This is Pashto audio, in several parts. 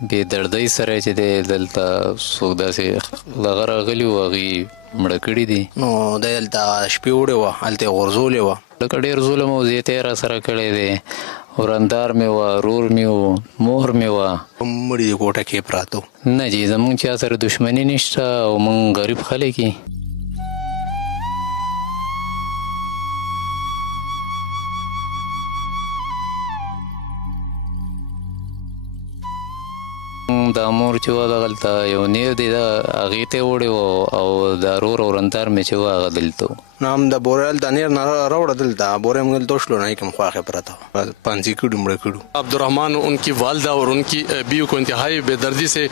بې دردۍ سره چې دی دلته څوک داسې دغه راغلي وو هغوی مړه کړي دي. نو دی دلته شپې وړې وه، هلته یې غورځولې وه. لکه ډېر ظلم او زیاتی یې راسره کړی دی. ورندار مې وه، رور مې و، مور مې وه. مړي دې کوټه کې پراته وو؟ نه جي، زمونږ چا سره دښمني نشته او موږ غریب خلک یې. دا مور چې وه دغلته یو نیر دی هغې ته یې وړی وو او دا رور او رندار مې چې وه هغه دلته و. نو هم د بورې هلته نیر نه راوړه دلته بورې هم دلته وشلو نه کوم خواښې پرته وه پانسي کړي مړه کړو. عبدالرحمن ان کی والدہ اور ان کی بیوی کو انتہائی بے دردی سے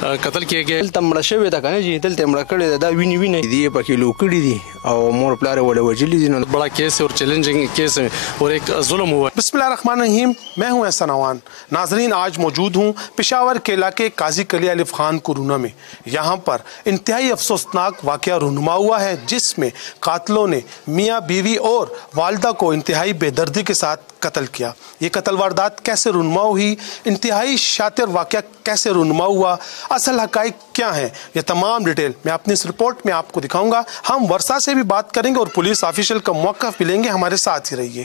قتل کیے گئے. دلته مړه شوې ده که نه جي، دلته یې مړه کړې ده. دا وینې وینې دي یې پکې لو کړي دي او مور پلار یې وړې وژلي دي. نو بڑا کیس ہے اور چیلنجنگ کیس ہے اور ایک ظلم ہوا. بسم اللہ الرحمن الرحیم. میں ہوں احسان عوان. ناظرین، آج موجود ہوں پشاور کے علاقے قاضی قلی الف خان کورونا میں. یہاں پر انتہائی افسوسناک واقعہ رونما ہوا ہے جس میں قاتلوں نے میاں بیوی اور والدہ کو انتہائی بے دردی کے ساتھ قتل کیا. یہ قتل واردات کیسے رونما ہوئی، انتہائی شاطر واقعہ کیسے رونما ہوا، اصل حقائق کیا ہیں، یہ تمام ڈیٹیل میں اپنی اس رپورٹ میں آپ کو دکھاؤں گا. ہم ورثہ سے بھی بات کریں گے اور پولیس آفیشل کا موقف بھی لیں گے. ہمارے ساتھ ہی رہیے.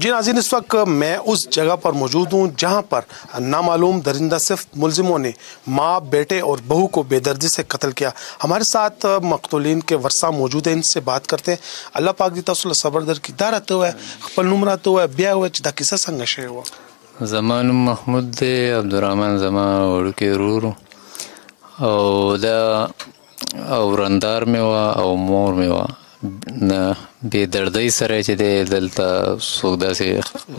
جی ناظرین، اس وقت میں اس جگہ پر موجود ہوں جہاں پر نامعلوم درندہ صرف ملزموں نے ماں، بیٹے اور بہو کو بے دردی سے قتل کیا. ہمارے ساتھ مقتولین کے ورثہ موجود ہیں، ان سے بات کرتے ہیں. اللہ پاک دی تاسو له صبر درکړي. دا راته ووایه خپل نوم راته ووایه، بیا ووایه چې دا کیسه څنګه شوې وه. زما نوم محمود دی. عبدالرحمن زما وړوکی ورور او دا او رندار مې وه او مور مې وه. بې دردۍ سره چې دی دلته څوک داسې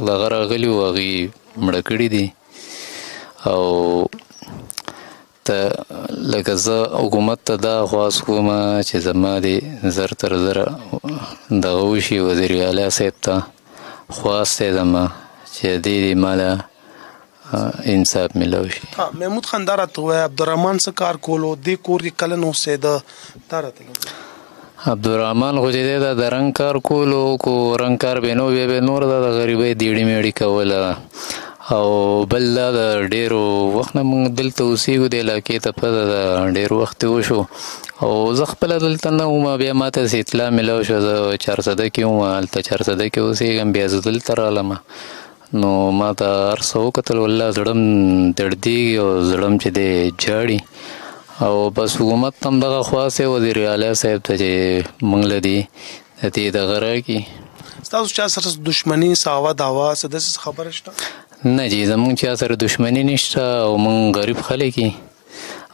دغه راغلي وو هغوی مړه کړي دي. او لکه زه حکومت ته دا خواست کوم چې زما د زر تر زره دغه وشي، وزیر اعلی صاحب ته خواست دی زما چې دې ماله انصاف میلاو شي. محمود خان، دا راته ووایه عبدالرحمن څه کار کولو، دې کور کې کله نه اوسېده؟ دا راته عبدالرحمن خو چې دی دا د رنګ کار کولو کو رنګ کار به نو بیا به نور دا د غریبۍ دیړې میړې کوله. او بل دا د ډېرو وخت نه موږ دلته اوسېږو د علاقې ته پته ده ډېر وخت وشو او زه خپله دلته نه وم. بیا ما ته اطلاع میلاو شوه زه چارسده کې وم، هلته چارسده کې اوسېږم. بیا زه دلته رالم نو ما ته هر څه وکتل، والله زړه م دردېږي او زړه م چې دی جاړي. او بس حکومت ته هم دغه خواست دی وزیر اعلی صاحب ته چې موږ له دې د دې دغه راکړي. ستاسو چا سره دښمني ساوا دعوا څه داسې خبره شته؟ نه جي، زمونږ چا سره دښمني نشته او موږ غریب خلک یې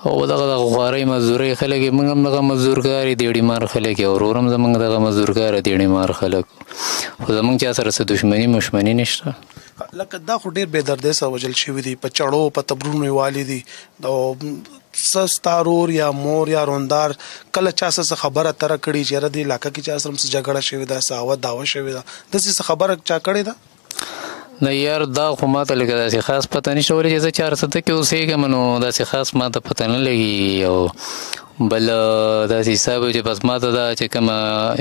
او دغه د خوارۍ مزدورۍ خلک یې. موږ هم دغه مزدورکار یې دیړې مار خلک یې او ورور هم زموږ دغه مزدورکاره دیړې مار خلک. خو زموږ چا سره څه دښمني مشمني نشته. لکه دا خو ډېر بې دردۍ سره وژل شوي دي، په چړو په تبرونو یې والي دي. او ستا رور یا مور یا روندار کله چا څه خبره تره کړې چې یاره دې علاقه کې چا سره څه جګړه شوې ده، څه هوا دعوه شوې ده، داسې څه خبره چا کړې ده؟ نه یار، دا خو ما ته لکه داسې خاص پته نشته، ولې چې زه چارسده کې اوسېږم نو داسې خاص ما ته پته نه لګي. او بل داسې حساب چې بس ما ته دا چې کومه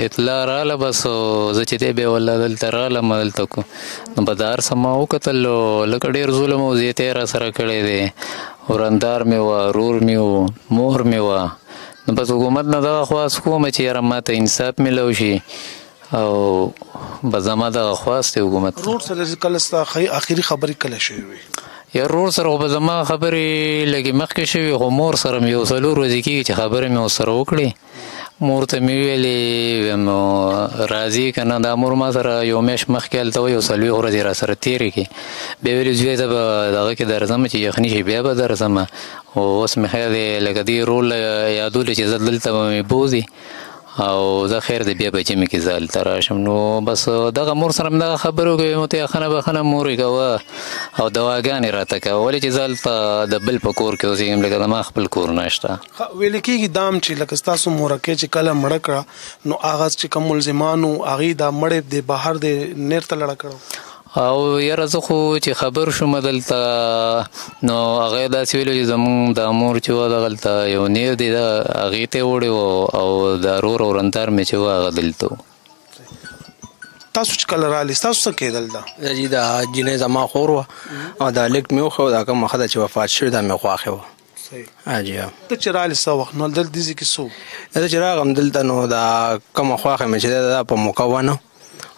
اطلاع راغله بس زه چې دی بیا والله دلته رالم دلته نو به دا هر څه ما وکتل. لکه ډېر ظلم او زیاتی یې راسره کړی دی. ورندار مې وه، رور مې و، مور مې وه. نو بس حکومت نه دغه خواست کوم چې یاره ما ته انصاف میلاو شي او بس زما دغه خواست دی حکومت. رور سره کله ستا اخري خبرې کله شوې وي؟ یا رور سره خو به زما خبرې لږې مخکې شوي، خو مور سره مې یو 4 ورځې کېږي چې خبرې مې ورسره وکړې. مور ته مې ویلې راځي که نه، دا مور ما سره یو میاشت مخکې هلته وه 4 ورځې را سره تېرې کړې. بیا ویلې زوی زه به دغه کې درځم چې یخني شي بیا به درځم. اوس مې خیر دی لکه دې رول یادولې چې زه دلته به مې بوځي او زه خیر دی بیا به جمعې کې زه هلته راشم. نو بس دغه مور سره مې دغه خبرې وکړې، مو ته یخنه بخنه مورې کوه او دواګانې راته کوه، ولې چې زه هلته د بل په کور کې اوسېږم، لکه زما خپل کور نشته. ویل کېږي دام چې لکه ستاسو مورکۍ چې کله مړه کړه نو هغه چې کوم ملزمانو هغوی دا مړی د بهر د نیر ته لړه کړو؟ او یاره زه خو چې خبر شوم دلته نو هغه داسې ویلو چې زمونږ د مور چې وه دغلته یو نیر دی هغې ته یې وړی و او د رور او رنتار مې چې وه هغه دلته و. تاسو چې کله رالې ستاسو څه کېدل دا جی دا جنې زما خور وه او دا لیک مې وښه دا کومه ښځه چې وفات شوې دا مې خواښې وه. ته چې رالې څه وخت نو دلته دې ځای کې څه زه چې راغلم دلته نو دا کومه خواښه مې چې دا په موقع ونه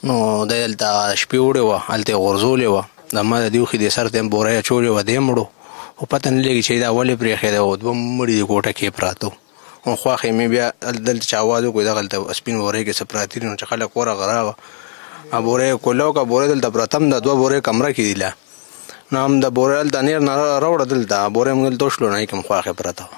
نو د دلته شپې وړې وه هلته یې غورځولې وه د ما د دې وښې دې سر ته یې بوره یې اچولې وه دی مړو خو پته نه لګي چې دا ولې پرېښې ده او دوه مړي دې کوټه کې پراته وو خواښې مې بیا دلته چې اواز وکړو دغلته سپین بورې کې څه پراته دي نو چې خلک ورغه راغه بورې یې کولاو که بورې دلته پراته هم د دوه بورې کمره کې دي لا نو هم د بورې هلته نیر نه راوړه دلته بورې هم دلته وشلو نه کوم خواښې پراته وه.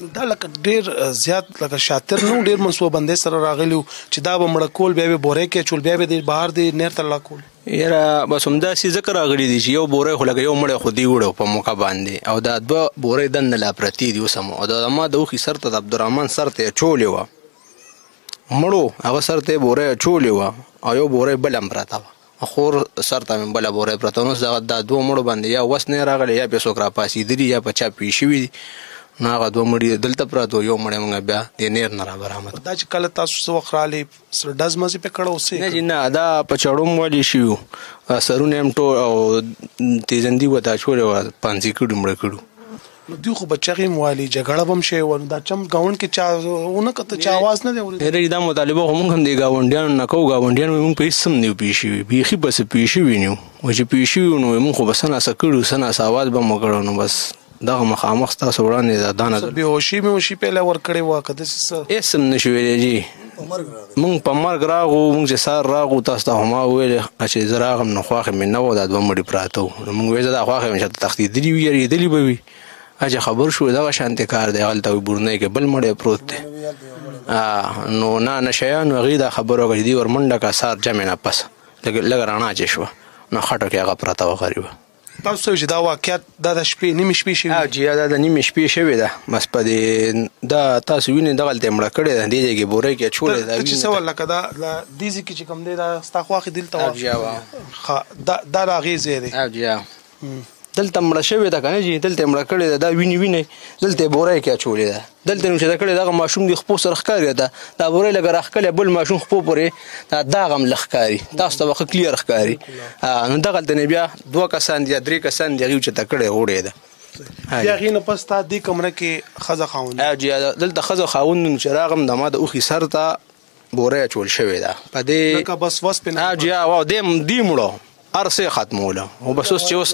دا لکه ډیر زیات لکه شاطر نو ډیر منصوبه بندۍ سره راغلی چې دا به مړه کول بیا به بورې کې چول بیا به د بهر دی نیر ته لاکول یاره بس همداسې ځکه راغلي دي چې یو بورې خو لکه یو مړی خو دی وړو په موقع باندې او دا دوه بورې دننه لا پرتې دي اوس هم او دا ما د اوښي سر ته د عبدالرحمن سر ته یې اچولې وه مړو هغه سر ته یې بورې اچولې وه او یو بورې بل هم پرته وه خور سر ته مې بله بورې پرته نو اوس دا دوه مړو باندې یا وس نه راغلی یا پې څوک راپاسېدلي یا په چا پېښ شوي دي نو هغه دوه مړي دلته پراته یو مړی موږ بیا د نیر نه رابرآمد. دا چې کله تاسو څه وخت رالې ډز مزې پې کړه اوسې نه جي نه دا په چړوم والي شوي وو سرونه یې هم ټول او تیزندي ورته اچولې وه پانځې کړي مړه کړو نو دوی خو بچغې هم والي جګړه به هم شوې وه نو دا چم ګاونډ کې چا ونه کته چا اواز نه دی اورېدلی دا مطالبه خو موږ هم د ګاونډیانو نه کوو ګاونډیان موږ په هېڅ هم نه یو پوه شوي بیخي بس پوه شوي نه یو چې پوه شوي وو نو موږ خو به څه ناسه کړو څه ناسه اواز به مو کړو نو بس دغه مخامخ ستاسو وړاندې دا نظر بېهوشي مېهوشي پهله ورکړې وه که داسې څه هېڅ هم نه شو ویلی جي موږ په مرګ راغو موږ چې سار راغو تاسو ته ما وویلې چې زه راغم نو خواښې مې نه وه دا دوه مړي پراته وو نو موږ ویل زه دا خواښې مې چې تښتېدلي وي یارېدلي به وي چې خبر شو دغه شانتې کار دی هلته وي بورنۍ کې بل مړی پروت دی نو نه نشیانو هغې دا خبره وکړه چې دوی ورمنډه کړه سار جمع نه پس لږه رڼا چې شوه نو خټو کې هغه پرته وه غریبه. تاسو چې دا واقعیت دا د شپې نیمې شپې شوي جی دا د نیمې شپې شوې ده بس په دې دا تاسو وینئ دغلته یې مړه کړې ده دې ځای کې بورۍ کې اچولې ده چې څه وه لکه دا دې ځای کې چې کوم دی دا ستا خواښې دلته وه دا د هغې ځای دی دلته مړه شوې ده که نه جي دلته یې مړه کړې ده دا وینئ دلته یې بورۍ کې اچولې ده دلته نو چې ده کړې دغه ماشوم د خپو سره ښکاري ده دا بورۍ لکه راښکلې بل ماشوم خپو پورې دا داغ هم لږ ښکاري تاسو ته به ښه کلیر ښکاري نو دغلته نه بیا دوه کسان دي یا درې کسان دي هغې اوچته کړې غوړې ده بیا هغې نه پس تا دې کمره کې ښځه خاوند جي دلته ښځه خاوند نو چې راغم د ما د اوښي سر ته بورۍ اچول شوې ده په دې لکه بس وس پې نه جي دې مړو ارسه ختموله او بس اوس چې اوس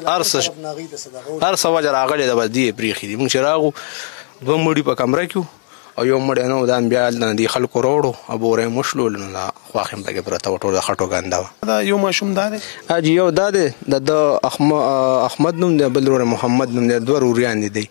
ارسه وجه راغلی ده بس دې یې پرېښي دي موږ چې راغو دوه مړي په کمره کې او یو مړی نه و دا بیا هلته دې خلکو راوړو او بوره یې مشلول نو دا خواښې هم پکې پرته وه ټول د خټو ګنده وه دا یو ماشوم دا دی جي یو دا دی د احمد نوم دی بل ورور محمد نوم دی دوه وروریان دي دی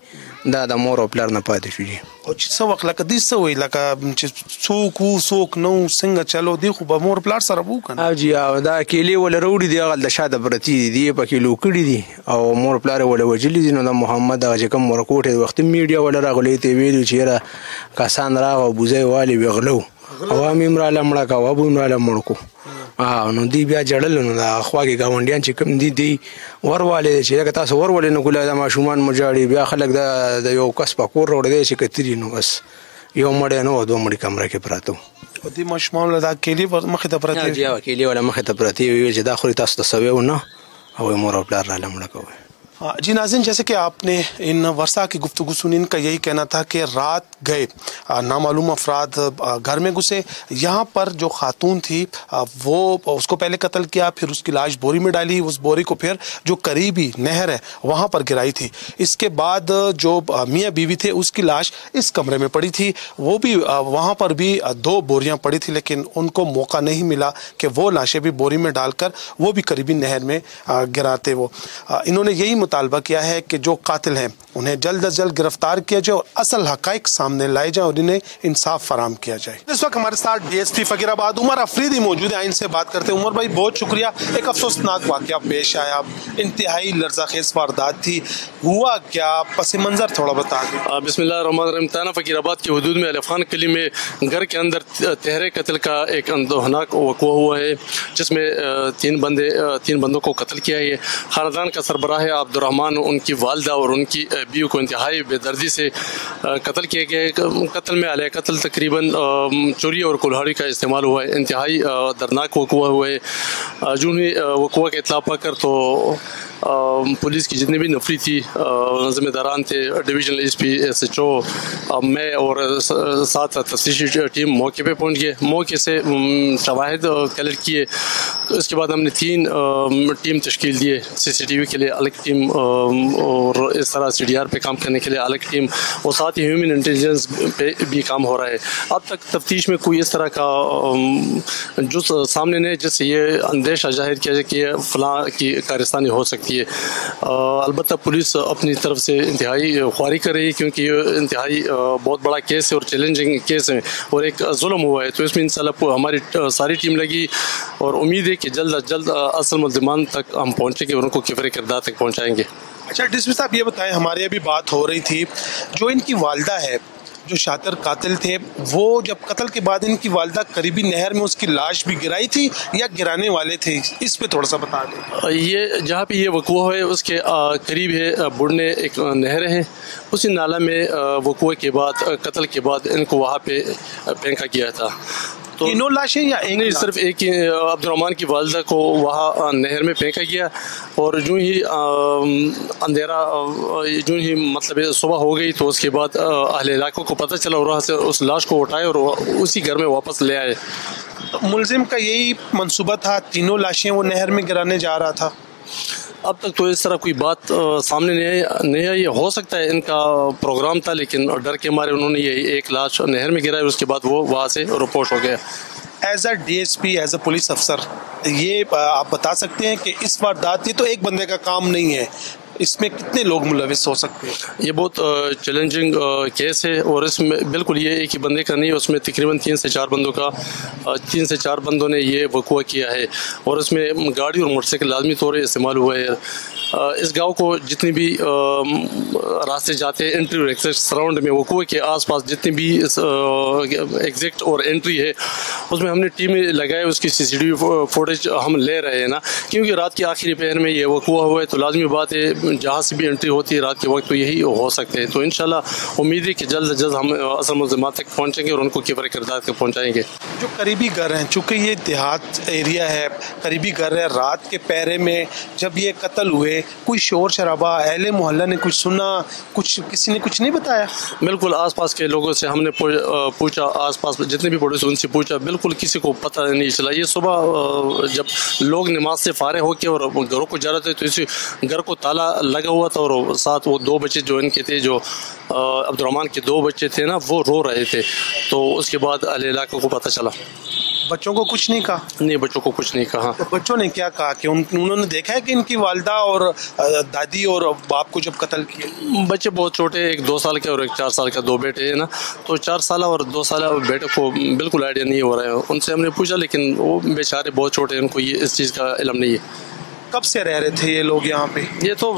دا د مور او پلار نه پاتې شو جي او چې څه وخت لکه دې څه وایي لکه چې څوک وو څوک نه وو څنګه چلو دی خو به مور پلار سره به وو که نه جي دا کیلې ولې راوړي دي هغه د شاته پرتې دي دې یې پکې لو کړي دي او مور پلار یې ولې وژلي دي نو د محمد هغه چې کوم ورکوټ یې د وختي میډیا ولې راغلی ته یې ویلي چې یاره کسان راغه او بوزه یې والي وې غلو عوام یې هم راله مړه که وابو یې هم راله مړ کړو نو دوی بیا جړل نو د خواږې ګاونډیان چې کوم دي دی وروالی دی چې لکه تاسو ورولې نه کله د ماشومان مو جاړي بیا خلک د یو کس په کور راوړی دی چې کتري نو بس یو مړی نه و دوه مړي کمره کې پراته وو او دې ماشومانو له دا کیلې مخې ته پرتې جی کیلې والا مخې ته پرتې وي چې دا خوري تاسو ته سوی و نه او مور او پلار راله مړه کوئ जी नाज़रीन, जैसे कि आपने इन वर्षा की गुफ्तगू सुनी, इनका यही कहना था कि रात गए नामालूम अफराद घर में घुसे। यहाँ पर जो खातून थी वो उसको पहले कत्ल किया, फिर उसकी लाश बोरी में डाली, उस बोरी को फिर जो करीबी नहर है वहाँ पर गिराई थी। इसके बाद जो मियाँ बीवी थे उसकी लाश इस कमरे में पड़ी थी, वो भी वहाँ पर भी 2 बोरियाँ पड़ी थी, लेकिन उनको मौका नहीं मिला कि वो लाशें भी बोरी में डालकर वो भी करीबी नहर में गिराते। वो इन्होंने यही मुतालबा किया है कि जो कातिल हैं उन्हें जल्द अज जल्द गिरफ्तार किया जाए और असल हकाइक सामने लाए जाए और इन्हें इंसाफ फराम किया जाए। इस वक्त हमारे साथ DSP फकीराबाद उमर अफरीदी मौजूद है। इनसे बात करते हैं। उमर भाई, बहुत शुक्रिया। एक अफसोसनाक वाकया पेश आया, इंतहाई लर्ज़ाखेज़ वारदात थी, हुआ क्या, पस मंज़र थोड़ा बता दें। बिस्मिल्लाहिर्रहमानिर्रहीम। थाना फकीराबाद की हदूद में अलिफ खान कली में घर के अंदर तहरे कत्ल का एक अंदोहनाक वक़्वा हुआ है, जिसमें तीन बंदों को कत्ल किया है। ख़ानदान का सरबराह है अब्दुर्रहमान, उनकी वालदा और उनकी बीवी को इंतहाई बेदर्दी से कत्ल किया गया। कत्ल में आलिया कत्ल तकरीबन चोरी और कुल्हाड़ी का इस्तेमाल हुआ है। इंतहाई दर्दनाक वक़्वा हुआ है। जो ही वक़्वा का इत्तला पाकर तो पुलिस की जितनी भी नफरी थी, ज़िम्मेदारान थे, डिवीजनल SP SHO, मैं और साथ तफ्तीशी टीम मौके पे पहुंच गए। मौके से शवाहिद कलेक्ट किए। तो इसके बाद हमने 3 टीम तश्कील दिए, CCTV के लिए अलग टीम और इस तरह CDR पे काम करने के लिए अलग टीम, और साथ ही ह्यूमन इंटेलिजेंस पे भी काम हो रहा है। अब तक तफ्तीश में कोई इस तरह का जो सामने नहीं जिससे ये अंदेशा जाहिर किया जाए कि फलां की कारस्तानी हो सकती है। अलबत्ता पुलिस अपनी तरफ से इंतहाई ख्वारी कर रही है, क्योंकि ये इंतहाई बहुत बड़ा केस है और चैलेंजिंग केस है और एक जुल्म हुआ है। तो इसमें इंशाल्लाह हमारी सारी टीम लगी और उम्मीद है कि जल्द अज जल्द असल मुल्ज़िमान तक हम पहुँचेंगे और उनको किफ़र किरदार तक पहुँचाएँगे। अच्छा DSP साहब, ये बताएं, हमारे अभी बात हो रही थी, जो इनकी वालदा है, जो शातिर कातिल थे, वो जब कत्ल के बाद इनकी वालदा करीबी नहर में उसकी लाश भी गिराई थी या गिराने वाले थे, इस पे थोड़ा सा बता दें। ये जहाँ पे ये वक़्वा है उसके करीब है बुढ़ने एक नहर है, उसी नाला में वक़्वे के बाद कत्ल के बाद इनको वहाँ पे फेंका गया था। तो तीनों लाशें या एक? नहीं, सिर्फ एक ही अब्दुर्रहमान की वालदा को वहाँ नहर में फेंका गया और जो ही अंधेरा जो ही मतलब सुबह हो गई तो उसके बाद अहले इलाकों को पता चला और वहाँ से उस लाश को उठाए और उसी घर में वापस ले आए। तो मुलजिम का यही मंसूबा था, तीनों लाशें वो नहर में गिराने जा रहा था? अब तक तो इस तरह कोई बात सामने नहीं आई। हो सकता है इनका प्रोग्राम था, लेकिन डर के मारे उन्होंने ये एक लाश नहर में गिराई, उसके बाद वो वहाँ से रिपोर्ट हो गया। As a DSP, as a police अफसर, ये आप बता सकते हैं कि इस वारदात, ये तो एक बंदे का काम नहीं है, इसमें कितने लोग मुलविस हो सकते हैं? ये बहुत चैलेंजिंग केस है और इसमें बिल्कुल ये एक ही बंदे का नहीं है, उसमें तकरीबन 3 से 4 बंदों ने ये वक़्वा किया है और इसमें गाड़ी और मोटरसाइकिल लाजमी तौर पर इस्तेमाल हुआ है। इस गांव को जितने भी रास्ते जाते हैं एंट्री और एग्जिट सराउंड में, वक़्वे के आसपास जितने भी एग्जिट और एंट्री है उसमें हमने टीमें लगाए, उसकी CCTV फुटेज हम ले रहे हैं ना, क्योंकि रात के आखिरी पहर में ये वक़्वा हुआ है तो लाजमी बात है जहाँ से भी एंट्री होती है रात के वक्त तो यही हो सकते हैं। तो इंशाल्लाह उम्मीद है कि जल्द अज जल्द हम असल मुल्ज़िमान तक पहुँचेंगे और उनको किफ़र किरदार तक पहुँचाएँगे। जो करीबी घर हैं, चूँकि ये देहात एरिया है, करीबी घर है, रात के पहरे में जब ये कत्ल हुए, कोई शोर शराबा, अहले मोहल्ला ने कुछ सुना, कुछ किसी ने कुछ नहीं बताया? बिल्कुल आसपास के लोगों से हमने पूछा, आसपास जितने भी पड़ोसी उनसे पूछा, बिल्कुल किसी को पता नहीं चला। ये सुबह जब लोग नमाज से फारे होके और घरों को जा रहे थे तो इसी घर को ताला लगा हुआ था और साथ वो 2 बच्चे जो इनके थे, जो अब्दुर्रहमान के 2 बच्चे थे ना, वो रो रहे थे। तो उसके बाद अहले इलाके को पता चला। बच्चों को कुछ नहीं कहा? नहीं, बच्चों को कुछ नहीं कहा। तो बच्चों ने क्या कहा कि उन्होंने देखा है कि इनकी वालदा और दादी और बाप को जब कत्ल किया? बच्चे बहुत छोटे, एक 2 साल के और एक 4 साल का, 2 बेटे हैं ना, तो 4 साल और 2 साल बेटे को बिल्कुल आइडिया नहीं हो रहा है। उनसे हमने पूछा लेकिन वो बेचारे बहुत छोटे हैं, उनको ये इस चीज़ का इल्म नहीं है। कब से रह रहे थे ये लोग यहाँ पे? ये तो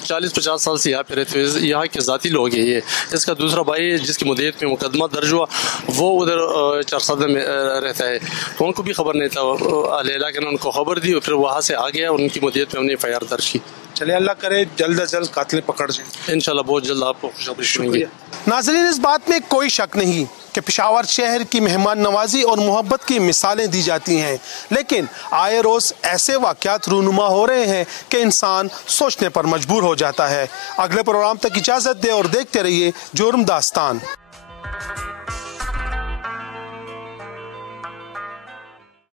40-50 साल से यहाँ पे रहते हैं, यहाँ के ज़ाती लोग हैं। ये इसका दूसरा भाई है जिसकी मुद्दत में मुकदमा दर्ज हुआ, वो उधर 4 साल में रहता है, तो उनको भी खबर नहीं था। अहले इलाके ने उनको खबर दी और फिर वहाँ से आ गया, उनकी मुद्दत में हमने FIR दर्ज की। चले, अल्लाह करे जल्द अज जल्द कातिल पकड़ जाए इंशाल्लाह, बहुत जल्द आपको खुशखबरी सुनेंगे। नाज़रीन, इस बात में कोई शक नहीं कि पेशावर शहर की मेहमान नवाजी और मोहब्बत की मिसालें दी जाती हैं, लेकिन आए रोज़ ऐसे वाक़यात रूनुमा हो रहे हैं कि इंसान सोचने पर मजबूर हो जाता है। अगले प्रोग्राम तक इजाज़त दे और देखते रहिए जुर्म दास्तान।